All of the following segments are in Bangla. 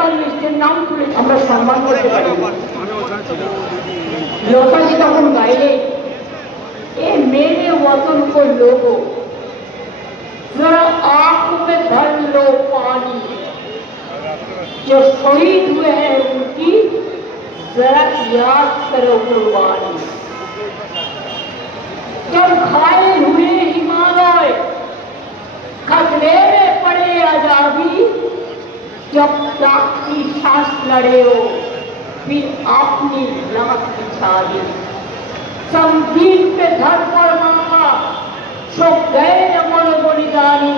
ভোটার লিস্টের নাম তুলে আমরা সম্মান করতে পারি। लताजी तक गाइले ये मेरे वतन को लोगों जरा आंख में भर लो पानी, जो शहीद हुए हैं उनकी जरा याद करो कुर्बानी। जब घायल हुए हिमालय खतरे में पड़े आजादी, जब प्राण की सांस लड़े हो फिर अपनी लाश बिछा दी। संगीत पे धर पर मांगा सो गए अमर बलिदानी,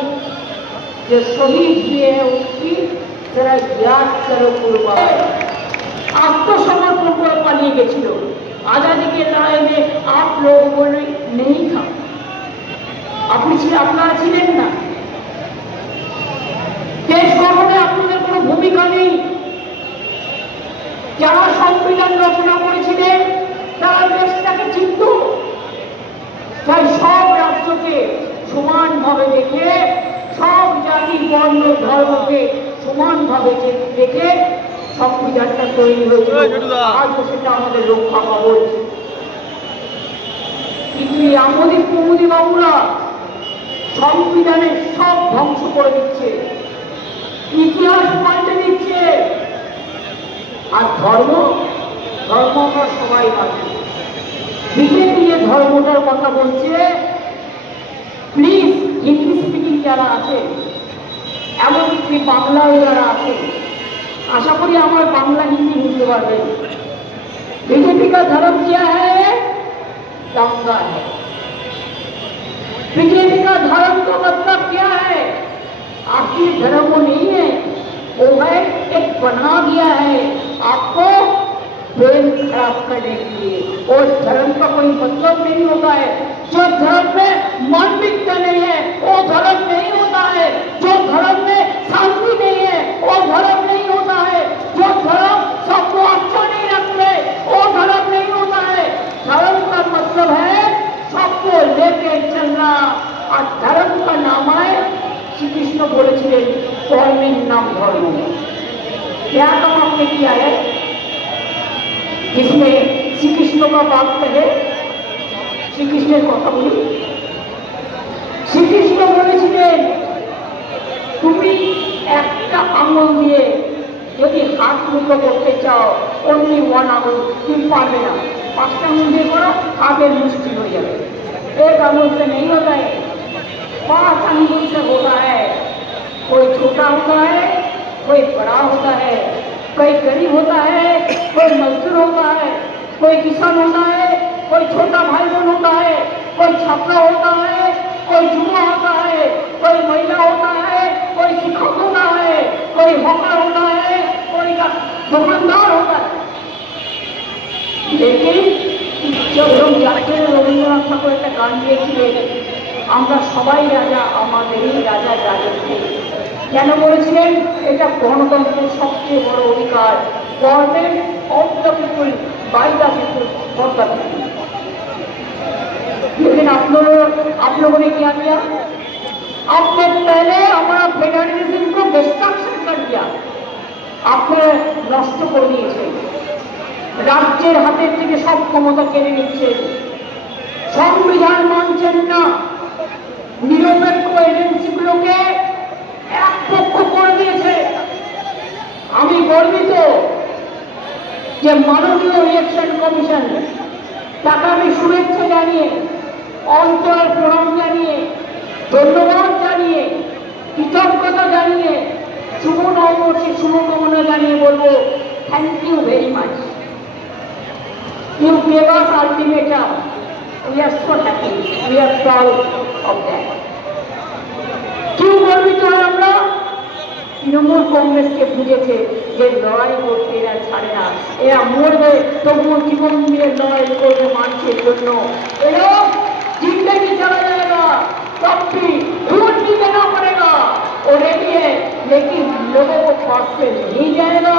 जो शहीद हुए हैं उनकी जरा याद करो कुर्बानी। आत्मसमर्पण করে পালিয়ে গেছিল। आजादी के लड़ाई में आप लोगों ने नहीं था, আপনি ছিলেন, আপনারা ছিলেন না। দেশ গঠনে আপনাদের কোনো ভূমিকা নেই। যারা সংবিধান রচনা করেছিলেন তারা দেশটাকে চিনত, তাই সব রাজ্যকে সমানভাবে দেখে, সব জাতি বর্ণ ধর্মকে সমানভাবে দেখে সংবিধানটা তৈরি হয়েছিল। আজও সেটা আমাদের রক্ষা কবচ। কিন্তু এই আমোদিত প্রমোদী বাবুরা সংবিধানের সব ধ্বংস করে দিচ্ছে, ইতিহাস পাল্টে দিচ্ছে। আর ধর্ম আমরা সবাই মানি। বিজেপি যে ধর্মটার কথা বলছে, প্লিজ হিন্দি স্পিকিং যারা আছে, এমনকি বাংলায় যারা আছে, आशा करी हमारे बांग्ला हिंदी बुझते पारबे। बीजेपी का धर्म क्या है? दंगा है। बीजेपी का धर्म का मतलब क्या है? आपकी धर्म वो नहीं है, वो है एक बना दिया है आपको प्रेम खराब करने के लिए। और धर्म का कोई मतलब नहीं होता है। जो धर्म में मानविकता नहीं है वो धर्म नहीं होता है। जो धर्म में शांति नहीं है वो धर्म नहीं होता है। जो धर्म सबको अच्छा नहीं रखते वो धर्म नहीं होता है। धर्म का मतलब है सबको लेके चलना। और धर्म का नाम है, श्री कृष्ण बोलेছিলেন কর্মের नाम धर्म। क्या काम आपने किया है जिसमें श्री कृष्ण का बात कहे? श्री कृष्णের কথা বলি। श्री कृष्ण বলেছিলেন তুমি একটা আঙুল দিয়ে যদি হাত মুঠো করতে চাও, অনলি ওয়ান আঙুল, তুমি পারবে না। পাঁচটা আঙুল দিয়ে করো, হাতের মুষ্টি হয়ে যাবে। एक आंगुल से नहीं होता है, 5 आंगुल से होता है। कोई छोटा होता है, कोई बड़ा होता है, कोई गरीब होता है, कोई मजदूर होता है, कोई किसान होता है, कोई छोटा भाई बहन होता है, कोई छात्रा होता है, कोई जुआ होता है, कोई महिला होता है, कोई शिक्षक होता है, कोई हॉकर होता है, कोई दुकानदार होता है। लेकिन जब हम जाते हैं रवींद्रनाथ ठाकुर एक गान दिएছিলেন আমরা সবাই রাজা আমাদেরই রাজা রাজত্বে। কেন বলেছিলেন? এটা গণতন্ত্রের সবচেয়ে বড় অধিকার। Government of the people by the people for the people. लेकिन आप लोगों ने क्या किया? आपने पहले हमारा फेडरलिज्म को डिस्ट्रक्शन कर दिया, आपने नष्ट कर दिए। রাজ্যের হাতের থেকে সব ক্ষমতা কেড়ে নিচ্ছে, সংবিধান মানছেন না, নিরপেক্ষ এজেন্সিগুলোকে এক পক্ষ করে দিয়েছে। আমি গর্বিত যে মাননীয় ইলেকশন কমিশন, তাকে আমি শুভেচ্ছা জানিয়ে, অন্তর প্রণাম জানিয়ে, ধন্যবাদ জানিয়ে, কৃতজ্ঞতা জানিয়ে, শুভ নববর্ষের শুভকামনা জানিয়ে বলবো thank you very much. You gave us ultimatum. We are so happy. We are proud of that. क्यों गर्वित है আমরা? তৃণমূল কংগ্রেসকে বুঝেছে যে লড়াই করতে এরা ছাড়ে না, এরা মরবে তবুও জীবন দিয়ে লড়াই করবে মানুষের জন্য। এরা जिंदगी चला जाएगा तब भी खून भी देना पड़ेगा। और रेडी है, लेकिन लोगों को पास से नहीं जाएगा।